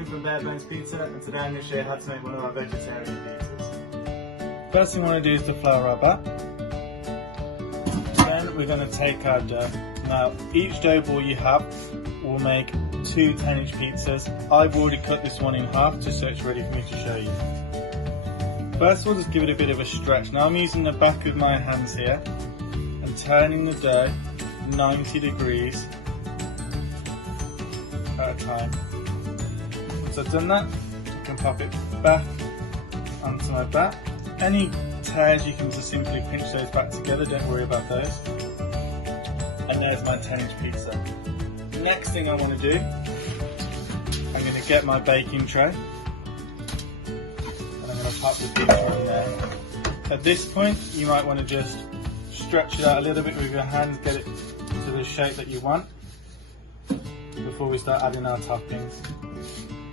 Tim from Bare Bones Pizza, and today I'm going to show you how to make one of our vegetarian pizzas. First thing we want to do is to flour our batter. Then we're going to take our dough. Now each dough ball you have will make 2 10-inch pizzas. I've already cut this one in half just so it's ready for me to show you. First we'll just give it a bit of a stretch. Now I'm using the back of my hands here and turning the dough 90 degrees at a time. Once I've done that, I can pop it back onto my back. Any tears you can just simply pinch those back together, don't worry about those. And there's my 10-inch pizza. The next thing I want to do, I'm going to get my baking tray and I'm going to pop the pizza in there. At this point you might want to just stretch it out a little bit with your hands, get it to the shape that you want before we start adding our toppings.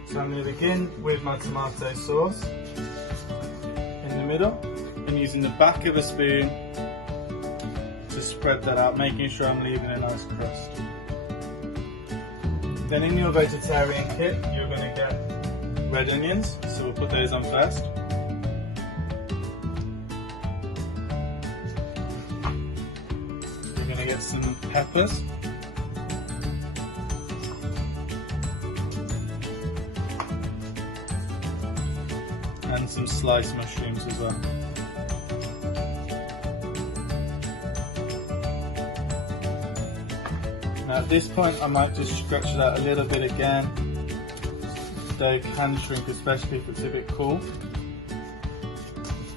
So I'm going to begin with my tomato sauce in the middle and using the back of a spoon to spread that out, making sure I'm leaving a nice crust. Then in your vegetarian kit you're going to get red onions, so we'll put those on first. We're going to get some peppers. And some sliced mushrooms as well. Now at this point I might just stretch it out a little bit again. Dough can shrink, especially if it's a bit cool.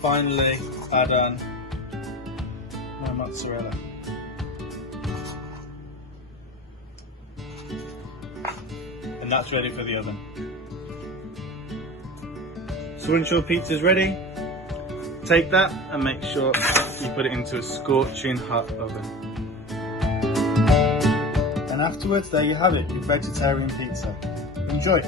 Finally add on my mozzarella. And that's ready for the oven. So once your pizza's ready, take that and make sure you put it into a scorching hot oven. And afterwards, there you have it, your vegetarian pizza. Enjoy!